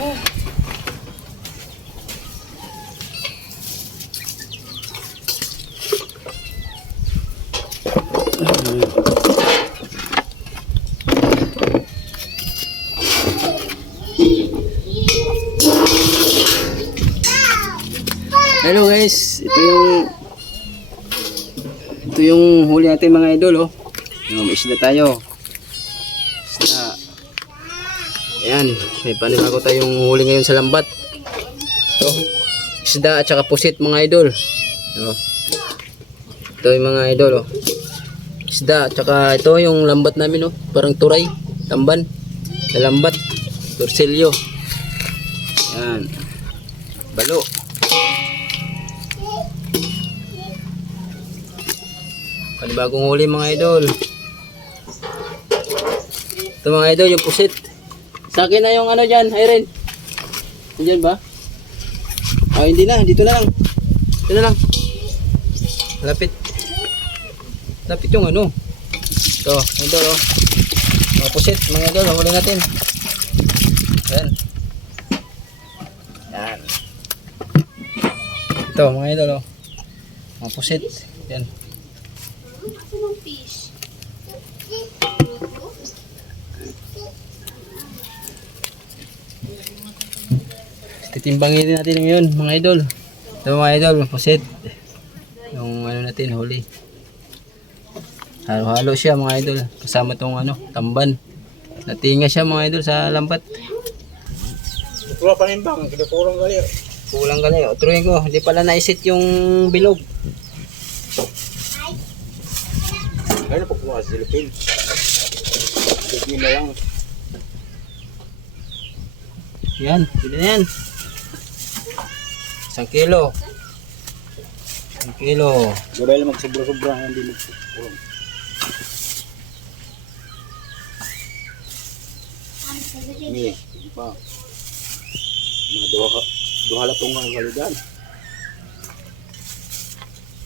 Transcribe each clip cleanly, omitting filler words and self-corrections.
Hello guys, ito yung huli natin mga idol, oh. May isda tayo. Isda. Ayan, may panibago tayong huli ngayon sa lambat. Ito, isda at saka pusit mga idol. Oh. Ito yung mga idol, oh. Isda at saka ito yung lambat namin, oh. Parang turay, tamban, na lambat, torsilyo. Ayan, balo. Panibagong huli mga idol. Ito mga idol yung pusit. Sa akin na yung ano dyan, Irene. Nandyan ba? Ah, hindi na, dito na lang. Dito na lang. Lapit. Lapit yung ano. Ito, mga idol, oh. Mga pusit, mga idol, huli natin. Yan. Yan. Ito mga idol, oh. Mga pusit. Yan. Titimbangin natin ngayon mga idol. Ito mga idol, pusit. Yung ano natin, huli. Halo-halo siya mga idol. Kasama tong ano, tamban. Natinga siya mga idol sa lambat. Kulang pa rin bang? Kulang gali. Kulang gali. O, turuin ko. Hindi pala naisit yung bilog. Kaya na po kumakas sa Silipin. Hindi na lang. Yan, pwede na yan. 1 kilo. 1 kilo. Dahil magsobra-sobra, hindi magkulang. Ini, pa. Mga duha latong ang kalidan.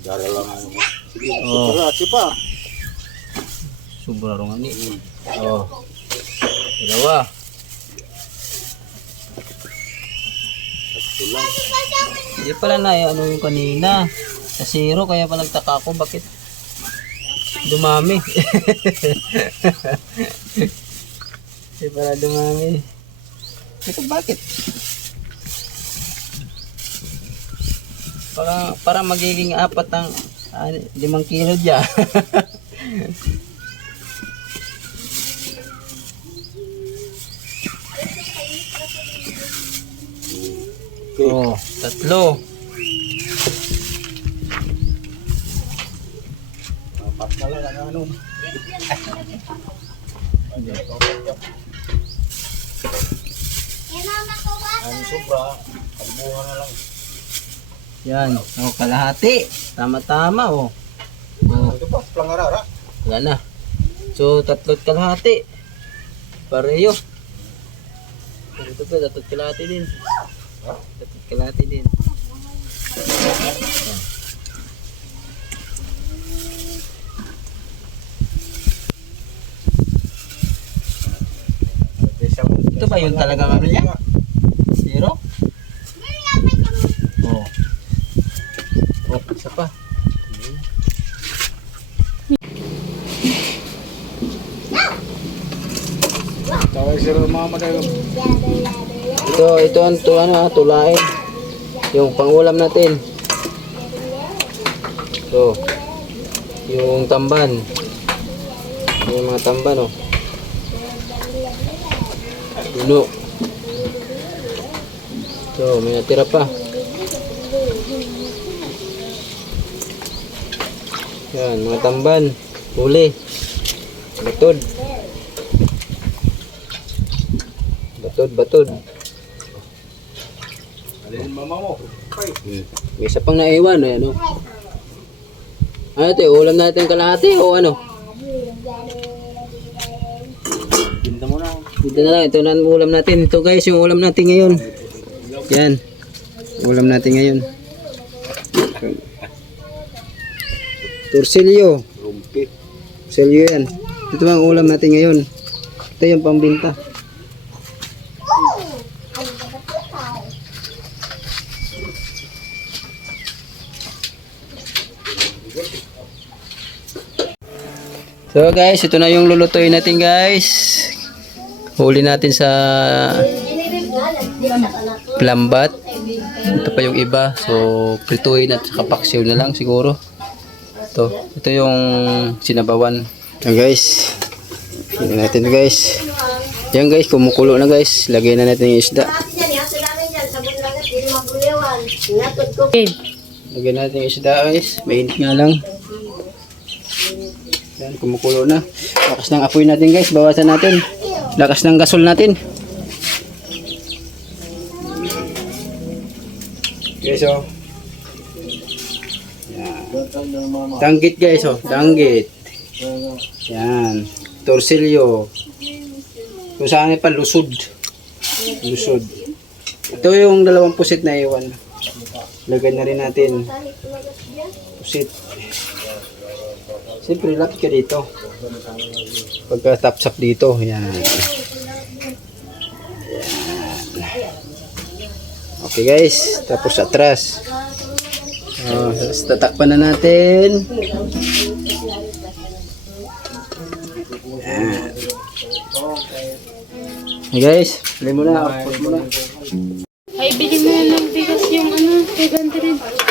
Dara lang ano. Sige, sobra pa. Sobra ron ani. Oh. Dalawa. Tulang. Hindi pala na ano yung kanina. Sa zero kaya pa nagtaka ko bakit dumami. Hindi pala dumami. Ito bakit? Para magiging 4 ang 5 kilo dyan. Okay. Oh, 3. Pas na lang ano. Ang sobra, pagbuha na lang. Yan, oh, kalahati. Tama-tama, oh. Oh, Ito pa, plangarara. wala na. So, 3 kalahati. Pareho. Ito pa, 3 kalahati din. 3 kalahati din. Yan. Ito ba yung talagang ano niya? Zero? Oh. Oh, isa pa. Tawag sila ng mga madayong. Ito ang tulain. Yung pangulam natin. Ito. Yung tamban. Yung mga tamban, oh. Puno. So, may natira pa. Yan, mga tamban. Huli. Batod. Batod. Alin mama mo? May isa pang naiwan, ano? Ano ito, ulam natin kalahati o ano? Tinta mo na. Ito na lang, ito na ang ulam natin. Ito guys, yung ulam natin ngayon. Yan. Ulam natin ngayon. Torsilyo. Rumpi. Torsilyo yan. Ito ang ulam natin ngayon. Ito yung pambinta. So guys, ito na yung lulutuin natin guys. Huli natin sa lambat. Ito pa yung iba. So, prituin at kapaksiw na lang siguro. Ito yung sinabawan. Yan guys. Tingnan natin guys. Yan guys, kumukulo na guys. Lagay na natin yung isda. Lagyan natin yung isda guys. Mainit nga lang. Yan, kumukulo na. Lakas ng apoy natin guys. Bawasan natin. Lakas ng gasol natin. Okay, so. Yan. Danggit guys, oh. Danggit. Yan. Torsilyo. Kung saan pa, lusod. Lusod. Ito yung dalawang pusit na iwan. Lagyan na rin natin. Pusit. Siyempre, lapit ka dito. Pagka-tapsap dito, yan. Yan. Okay guys, tapos atras. Tapos tatakpan na natin. Yan. Hey guys, play mo na, pause mo na. Ay, bili mo na ng bigas yung ano, 500.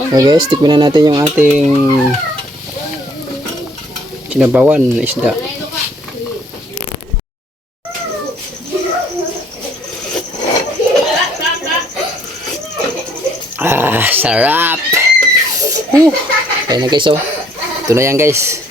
Okay guys, tikman na natin yung ating sinabawan na isda. Sarap! Kaya na guys, oh. Ito na yan guys.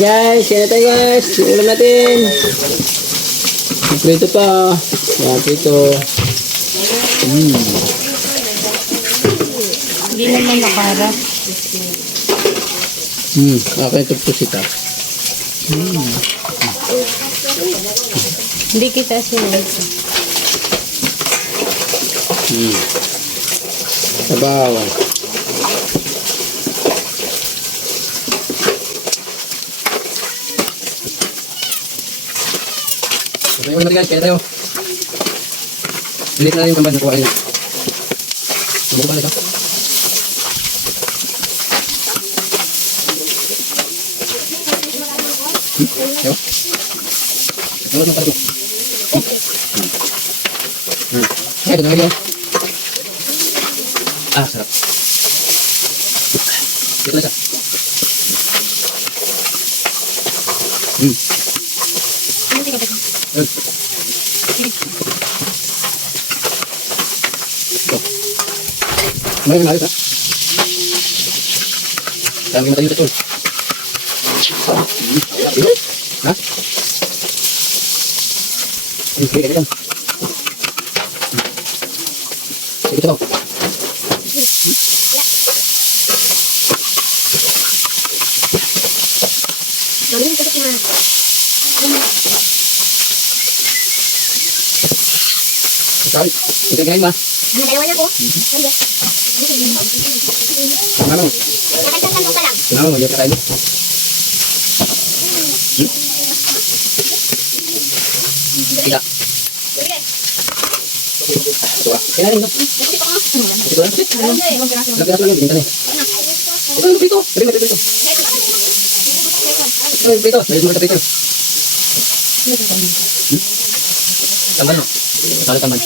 Guys, kaya tayo guys. Ulam natin. Prito pa. Yan, prito. Hindi naman nakarap. Okay, ito po sita. Hindi kita sinunod. Sabaw. Ito yung guys, kaya tayo. Bilit na lang yung kamban na kuha niya. Subukan pa nito. Ayo. Tulad ng kalito. Ayan, ito na yun. Sarap. Ito na siya. May menarik ha. Jangan kita betul. Hah? Ini kan. Kita tahu. Sekali. Kita kain mah. Ano dalawanya ko? Ano? Nakagkakantong ka lang. Ano, mag-iap tayo. Tidak. Ito ah. Kaya rin ito. Ito lang. Lagyan lagi. Ito na. Ito yung prito. Sabi mo prito. Ito yung prito. Sabi mo prito. Taman no? Masali taman.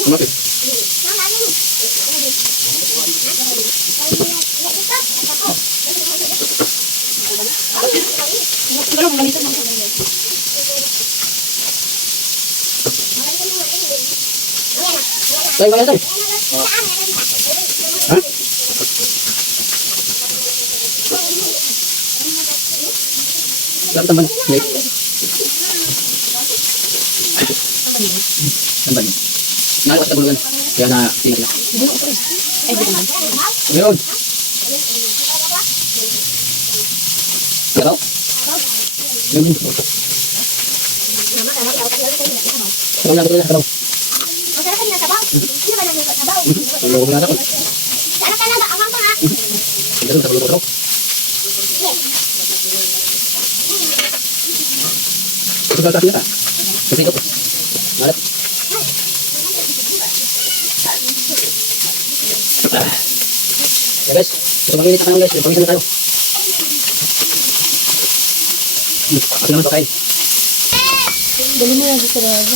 Kumapit. Tayo, tayo, tayo. Ha? Dapat tamban. Wait. Tamban. Nalo sa bulungan. Kaya na tingin na. Meron. Kaya meron. Kaya lang ito na. Masarap ka na sabaw. Hindi ba lang yung sabaw? Tulog na ako. Sana talaga, awang pa ha. Ito sa bulungan. Ito sa tayo ka. Kasi ito. Malat. Guys, ito mag-init na tayo guys. Pagisan na tayo. Ako naman pakain. Dali mo yan sa sarado.